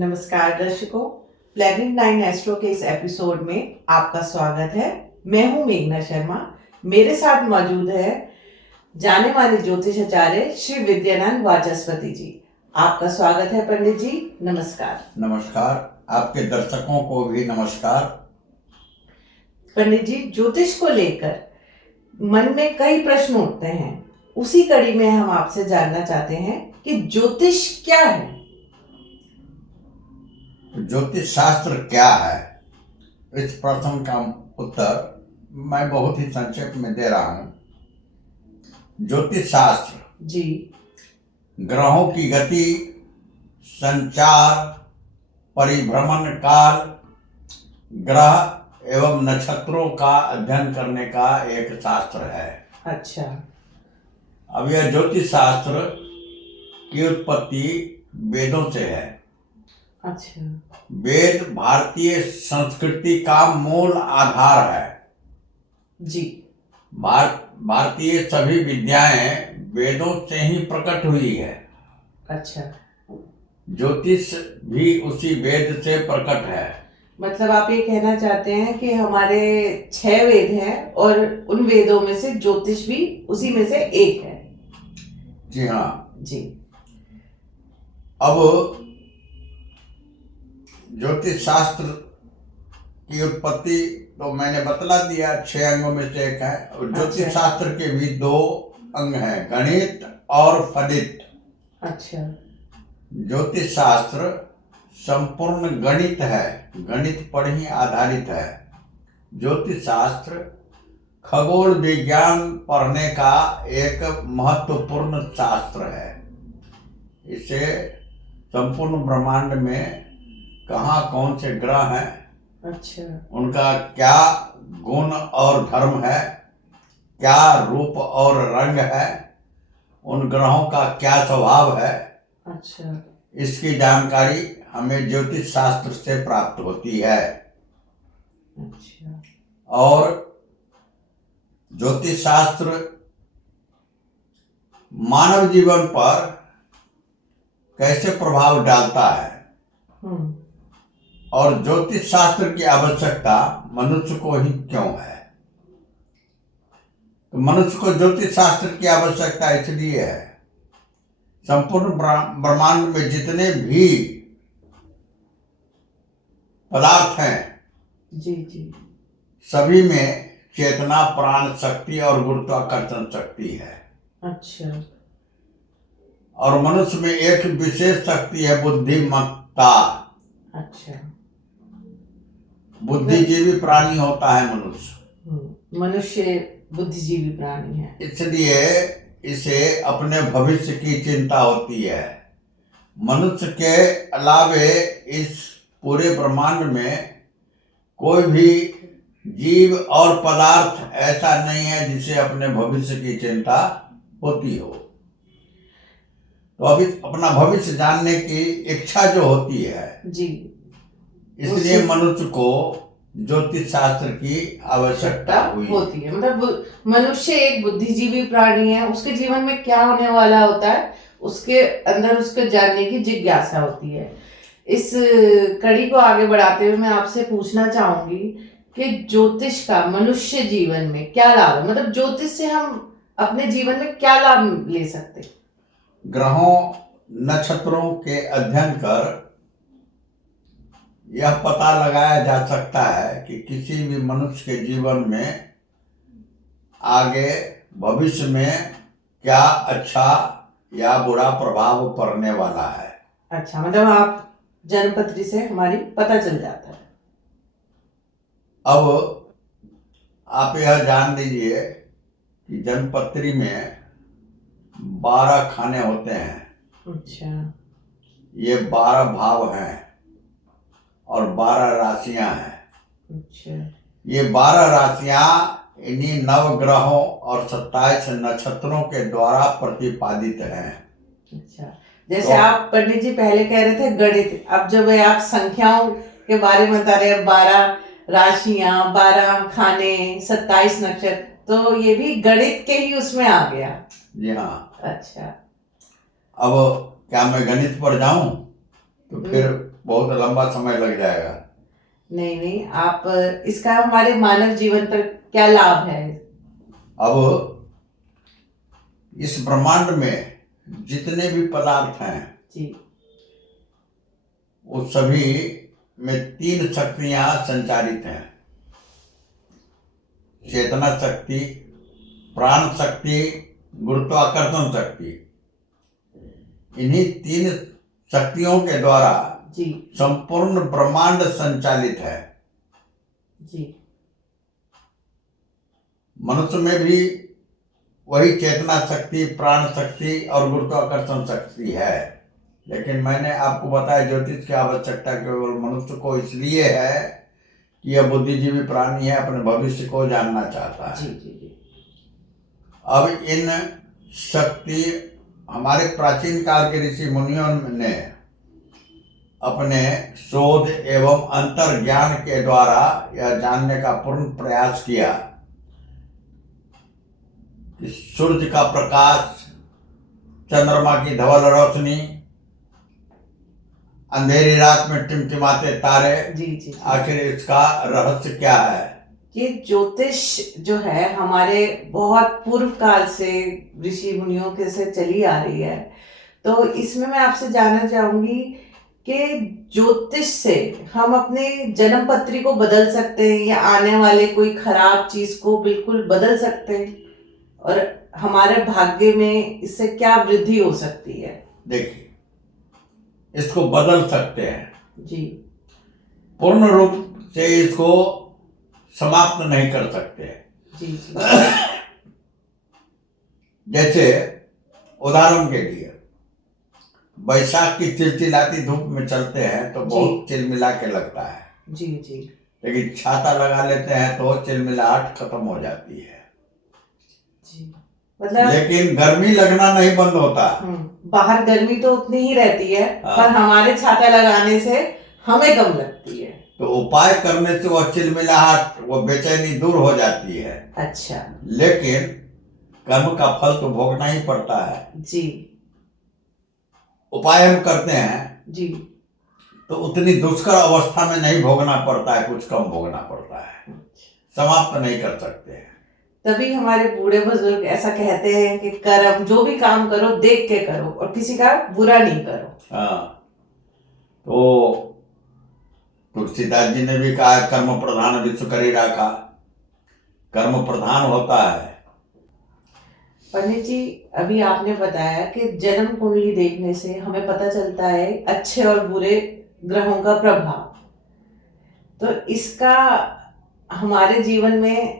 नमस्कार दर्शकों, planet 9 astro के इस एपिसोड में आपका स्वागत है। मैं हूं मेघना शर्मा। मेरे साथ मौजूद है जाने माने ज्योतिषाचार्य श्री विद्यानंद वाचस्पति जी। आपका स्वागत है पंडित जी। नमस्कार। नमस्कार, आपके दर्शकों को भी नमस्कार। पंडित जी, ज्योतिष को लेकर मन में कई प्रश्न उठते हैं। उसी कड़ी में हम आपसे जानना चाहते हैं कि ज्योतिष क्या है। ज्योतिष शास्त्र क्या है, इस प्रश्न का उत्तर मैं बहुत ही संक्षेप में दे रहा हूं। ज्योतिष शास्त्र जी ग्रहों की गति, संचार, परिभ्रमण काल, ग्रह एवं नक्षत्रों का अध्ययन करने का एक शास्त्र है। अच्छा। अब यह ज्योतिष शास्त्र की उत्पत्ति वेदों से है। अच्छा। वेद भारतीय संस्कृति का मूल आधार है। जी। भारतीय सभी विद्याएं वेदों से ही प्रकट हुई है। अच्छा, ज्योतिष भी उसी वेद से प्रकट है। मतलब आप ये कहना चाहते हैं कि हमारे 6 वेद हैं और उन वेदों में से ज्योतिष भी उसी में से एक है। जी हाँ जी। अब ज्योतिष शास्त्र की उत्पत्ति तो मैंने बतला दिया, 6 अंगों में से एक है। और ज्योतिष अच्छा। शास्त्र के भी 2 अंग हैं, गणित और फलित। अच्छा। ज्योतिष शास्त्र संपूर्ण गणित है, गणित पर ही आधारित है। ज्योतिष शास्त्र खगोल विज्ञान पढ़ने का एक महत्वपूर्ण शास्त्र है। इसे संपूर्ण ब्रह्मांड में कहाँ कौन से ग्रह हैं, अच्छा। उनका क्या गुण और धर्म है, क्या रूप और रंग है, उन ग्रहों का क्या स्वभाव है, अच्छा। इसकी जानकारी हमें ज्योतिष शास्त्र से प्राप्त होती है। अच्छा। और ज्योतिष शास्त्र मानव जीवन पर कैसे प्रभाव डालता है और ज्योतिष शास्त्र की आवश्यकता मनुष्य को ही क्यों है। तो मनुष्य को ज्योतिष शास्त्र की आवश्यकता इसलिए है, संपूर्ण ब्रह्मांड में जितने भी पदार्थ हैं, जी जी, सभी में चेतना, प्राण शक्ति और गुरुत्वाकर्षण शक्ति है। अच्छा। और मनुष्य में एक विशेष शक्ति है, बुद्धिमत्ता। अच्छा। बुद्धिजीवी प्राणी होता है मनुष्य। मनुष्य बुद्धिजीवी प्राणी है, इसलिए इसे अपने भविष्य की चिंता होती है। मनुष्य के अलावे इस पूरे ब्रह्मांड में कोई भी जीव और पदार्थ ऐसा नहीं है जिसे अपने भविष्य की चिंता होती हो। तो अभी अपना भविष्य जानने की इच्छा जो होती है जी, इसलिए मनुष्य को ज्योतिष शास्त्र की आवश्यकता होती है। मतलब मनुष्य एक बुद्धिजीवी प्राणी है, उसके जीवन में क्या होने वाला होता है उसके अंदर उसको जानने की जिज्ञासा होती है। इस कड़ी को आगे बढ़ाते हुए मैं आपसे पूछना चाहूंगी कि ज्योतिष का मनुष्य जीवन में क्या लाभ है। मतलब ज्योतिष से हम अपने जीवन में क्या लाभ ले सकते। ग्रहों नक्षत्रों के अध्ययन कर यह पता लगाया जा सकता है कि किसी भी मनुष्य के जीवन में आगे भविष्य में क्या अच्छा या बुरा प्रभाव पड़ने वाला है। अच्छा, मतलब आप जन्मपत्री से हमारी पता चल जाता है। अब आप यह जान लीजिए कि जन्मपत्री में 12 खाने होते हैं। अच्छा। ये 12 भाव हैं और 12 राशियां हैं। अच्छा। ये 12 राशियां इन्हीं 9 ग्रहों और 27 नक्षत्रों के द्वारा प्रतिपादित हैं। अच्छा, जैसे आप पंडित जी पहले कह रहे थे गणित, अब जब आप संख्याओं के बारे में बता रहे हैं, 12 राशियां, 12 खाने, 27 नक्षत्र, तो ये भी गणित के ही उसमें आ गया। जी हाँ। अच्छा। अब क्या मैं गणित पर जाऊं तो फिर बहुत लंबा समय लग जाएगा। नहीं नहीं, आप इसका हमारे मानव जीवन पर क्या लाभ है? अब इस ब्रह्मांड में जितने भी पदार्थ हैं जी वो सभी में 3 शक्तियां संचारित हैं। चेतना शक्ति, प्राण शक्ति, गुरुत्वाकर्षण शक्ति। इन्हीं 3 शक्तियों के द्वारा जी संपूर्ण ब्रह्मांड संचालित है। जी मनुष्य में भी वही चेतना शक्ति, प्राण शक्ति और गुरुत्वाकर्षण शक्ति है। लेकिन मैंने आपको बताया ज्योतिष की आवश्यकता केवल मनुष्य को इसलिए है कि यह बुद्धिजीवी प्राणी है, अपने भविष्य को जानना चाहता है। जी जी जी अब इन शक्ति हमारे प्राचीन काल के ऋषि मुनियों ने अपने शोध एवं अंतर ज्ञान के द्वारा यह जानने का पूर्ण प्रयास किया कि सूर्य का प्रकाश, चंद्रमा की धवल रोशनी, अंधेरी रात में टिमटिमाते तारे, जी जी आखिर इसका रहस्य क्या है? ये ज्योतिष जो है हमारे बहुत पूर्व काल से ऋषि मुनियों के से चली आ रही है। तो इसमें मैं आपसे जानना चाहूंगी कि ज्योतिष से हम अपने जन्म पत्री को बदल सकते हैं या आने वाले कोई खराब चीज को बिल्कुल बदल सकते हैं, और हमारे भाग्य में इससे क्या वृद्धि हो सकती है? देखिए, इसको बदल सकते हैं, जी पूर्ण रूप से इसको समाप्त नहीं कर सकते। जी जी जैसे उदाहरण के लिए बैसाख की चिलचिलाती धूप में चलते हैं तो बहुत चिलमिला के लगता है, जी जी लेकिन छाता लगा लेते हैं तो चिलमिलाहट खत्म हो जाती है। जी मतलब लेकिन गर्मी लगना नहीं बंद होता। बाहर गर्मी तो उतनी ही रहती है, हाँ। पर हमारे छाता लगाने से हमें कम लगती है। तो उपाय करने से वह चिलमिलाहट, वो बेचैनी दूर हो जाती है। अच्छा, लेकिन कर्म का फल तो भोगना ही पड़ता है। जी उपाय हम करते हैं जी तो उतनी दुष्कर अवस्था में नहीं भोगना पड़ता है, कुछ कम भोगना पड़ता है, समाप्त नहीं कर सकते हैं। तभी हमारे बूढ़े बुजुर्ग ऐसा कहते हैं कि कर्म जो भी काम करो देख के करो और किसी का बुरा नहीं करो। हाँ, तो तुलसीदास जी ने भी कहा है, कर्म प्रधान विश्व करी राखा। कर्म प्रधान होता है। पंडित जी, अभी आपने बताया कि जन्म कुंडली देखने से हमें पता चलता है अच्छे और बुरे ग्रहों का प्रभाव। तो इसका हमारे जीवन में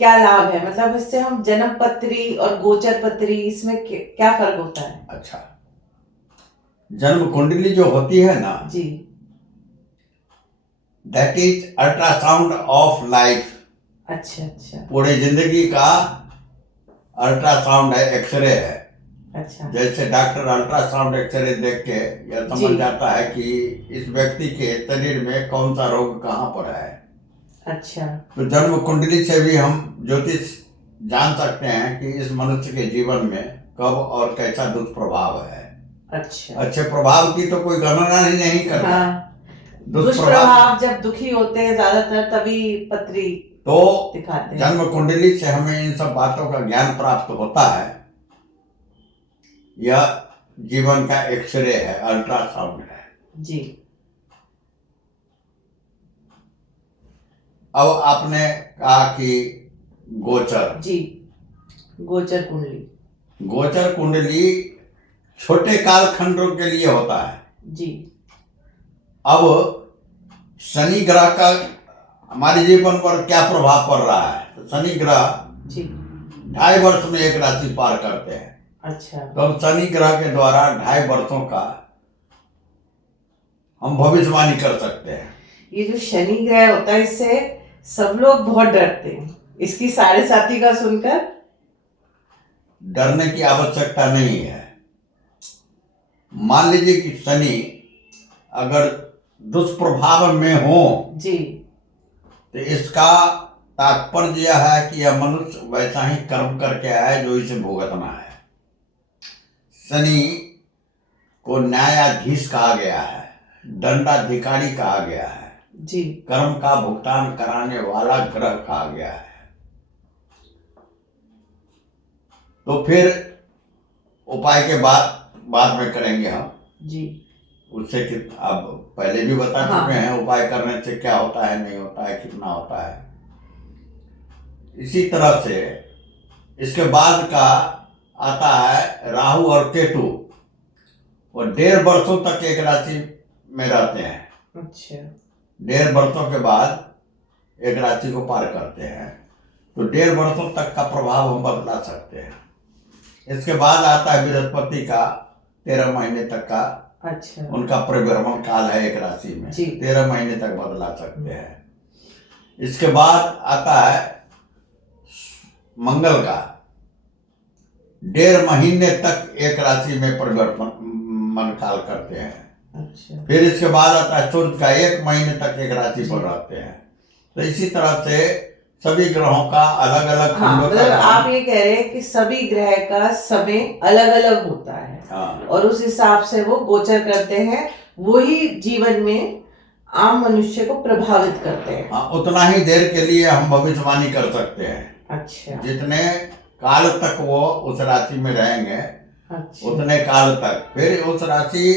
क्या लाभ है? मतलब इससे हम जन्म पत्री और गोचर पत्री, इसमें क्या फर्क होता है? अच्छा, जन्म कुंडली जो होती है ना जी, that is ultrasound of life. अच्छा अच्छा पूरे जिंदगी का अल्ट्रासाउंड है, एक्सरे है। अच्छा जैसे डॉक्टर अल्ट्रासाउंड एक्सरे देख के यह समझ जी। जाता है कि इस व्यक्ति के शरीर में कौन सा रोग कहाँ पर है। अच्छा, तो जन्म कुंडली से भी हम ज्योतिष जान सकते हैं कि इस मनुष्य के जीवन में कब और कैसा दुष्प्रभाव है। अच्छा अच्छे प्रभाव की तो कोई गणना ही नहीं करता। हाँ, दुष्प्रभाव जब दुखी होते हैं ज्यादातर तभी पत्री तो दिखाते हैं। जन्म कुंडली से हमें इन सब बातों का ज्ञान प्राप्त होता है। यह जीवन का एक्सरे है, अल्ट्रासाउंड है। जी, अब आपने कहा कि गोचर, जी गोचर कुंडली, गोचर कुंडली छोटे कालखंडों के लिए होता है। जी अब शनि ग्रह का हमारे जीवन पर क्या प्रभाव पड़ रहा है? तो शनि ग्रह जी 2.5 वर्ष में एक राशि पार करते हैं। अच्छा, तो हम शनि ग्रह के द्वारा 2.5 वर्षों का हम भविष्यवाणी कर सकते हैं। ये जो शनि ग्रह होता है इससे सब लोग बहुत डरते हैं, इसकी 7.5 का सुनकर। डरने की आवश्यकता नहीं है। मान लीजिए कि शनि अगर दुष्प्रभाव में हो जी, तो इसका तात्पर्य यह है कि यह मनुष्य वैसा ही कर्म करके आया है जो इसे भुगतना है। शनि को न्यायाधीश कहा गया है। दंडाधिकारी कहा गया है, जी, कर्म का भुगतान कराने वाला ग्रह कहा गया है। तो फिर उपाय के बाद में करेंगे हम जी, उससे कि अब पहले भी बता हाँ। चुके हैं उपाय करने से क्या होता है, नहीं होता है, कितना होता है। इसी तरह से इसके बाद का आता है राहु और केतु। वो 1.5 वर्षों तक एक राशि में रहते हैं। अच्छा, 1.5 वर्षों के बाद एक राशि को पार करते हैं, तो 1.5 वर्षों तक का प्रभाव हम बदला सकते हैं। इसके बाद आता है बृहस्पति का 13 महीने तक का, अच्छा, उनका परिभ्रमण काल है एक राशि में, जी। 13 महीने तक बदला सकते हैं। इसके बाद आता है मंगल का 1.5 महीने तक एक राशि में परिवर्तन काल करते हैं। अच्छा, फिर इसके बाद आता है सूर्य का 1 महीने तक एक राशि पर रहते हैं। तो इसी तरह से सभी ग्रहों का अलग अलग हाँ, मतलब आप ये कह रहे हैं कि सभी ग्रह का समय अलग अलग होता है। हाँ, और उस हिसाब से वो गोचर करते हैं, वही जीवन में आम मनुष्य को प्रभावित करते हैं। हाँ, उतना ही देर के लिए हम भविष्यवाणी कर सकते हैं। अच्छा, जितने काल तक वो उस राशि में रहेंगे, अच्छा, उतने काल तक फिर उस राशि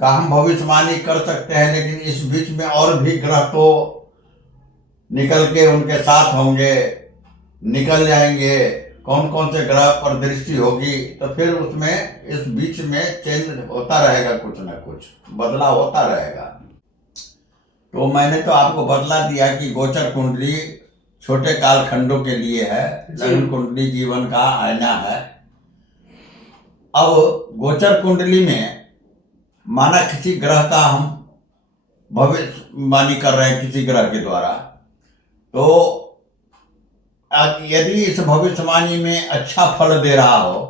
का हम भविष्यवाणी कर सकते हैं। लेकिन इस बीच में और भी ग्रह तो निकल के उनके साथ होंगे, निकल जाएंगे, कौन कौन से ग्रह पर दृष्टि होगी, तो फिर उसमें इस बीच में चेंज होता रहेगा, कुछ ना कुछ बदलाव होता रहेगा। तो मैंने तो आपको बदला दिया कि गोचर कुंडली छोटे कालखंडों के लिए है, लग्न कुंडली जीवन का आईना है। अब गोचर कुंडली में माना किसी ग्रह का हम भविष्यवाणी कर रहे हैं किसी ग्रह के द्वारा, तो यदि इस भविष्यवाणी में अच्छा फल दे रहा हो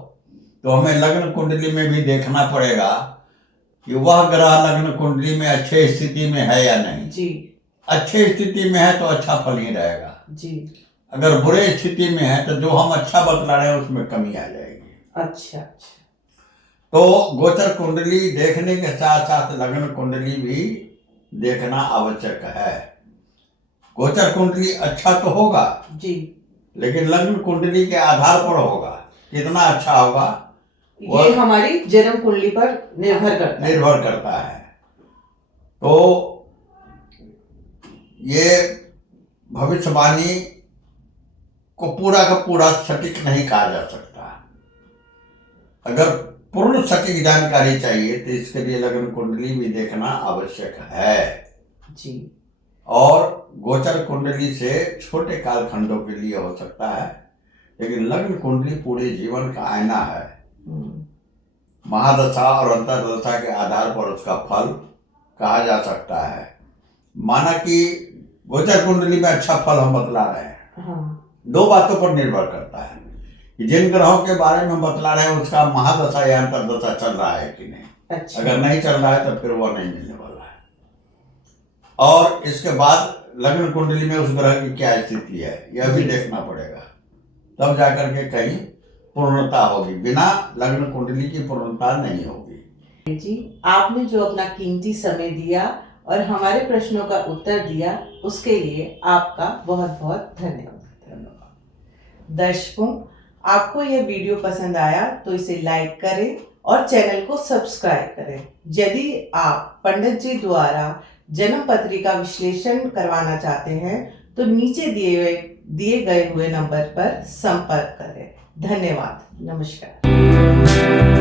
तो हमें लग्न कुंडली में भी देखना पड़ेगा कि वह ग्रह लग्न कुंडली में अच्छे स्थिति में है या नहीं। जी, अच्छे स्थिति में है तो अच्छा फल ही रहेगा। जी, अगर बुरे स्थिति में है तो जो हम अच्छा बतला रहे हैं उसमें कमी आ जाएगी। अच्छा, अच्छा, तो गोचर कुंडली देखने के साथ साथ लग्न कुंडली भी देखना आवश्यक है। गोचर कुंडली अच्छा तो होगा जी, लेकिन लग्न कुंडली के आधार पर होगा, कितना अच्छा होगा ये हमारी जन्म कुंडली पर निर्भर करता है। तो ये भविष्यवाणी को पूरा का पूरा सटीक नहीं कहा जा सकता। अगर पूर्ण सटीक जानकारी चाहिए तो इसके लिए लग्न कुंडली भी देखना आवश्यक है जी। और गोचर कुंडली से छोटे कालखंडों के लिए हो सकता है, लेकिन लग्न कुंडली पूरे जीवन का आईना है। महादशा और अंतर्दशा के आधार पर उसका फल कहा जा सकता है। माना कि गोचर कुंडली में अच्छा फल हम बतला रहे हैं, हाँ। 2 बातों पर निर्भर करता है कि जिन ग्रहों के बारे में हम बतला रहे हैं उसका महादशा या अंतर्दशा चल रहा है कि नहीं। अच्छा। अगर नहीं चल रहा है तो फिर वो नहीं मिलने वाला है। और इसके बाद लग्न कुंडली में उस ग्रह की क्या स्थिति है यह भी देखना पड़ेगा, तब जाकर के कहीं पूर्णता होगी। बिना लग्न कुंडली की पूर्णता नहीं होगी। जी, आपने जो अपना कीमती समय दिया और हमारे प्रश्नों का उत्तर दिया उसके लिए आपका बहुत बहुत धन्यवाद। दर्शकों, आपको यह वीडियो पसंद आया तो इसे लाइक करें और चैनल को सब्सक्राइब करें। यदि आप पंडित जी द्वारा जन्म पत्रिका विश्लेषण करवाना चाहते हैं तो नीचे दिए गए हुए नंबर पर संपर्क करें। धन्यवाद। नमस्कार।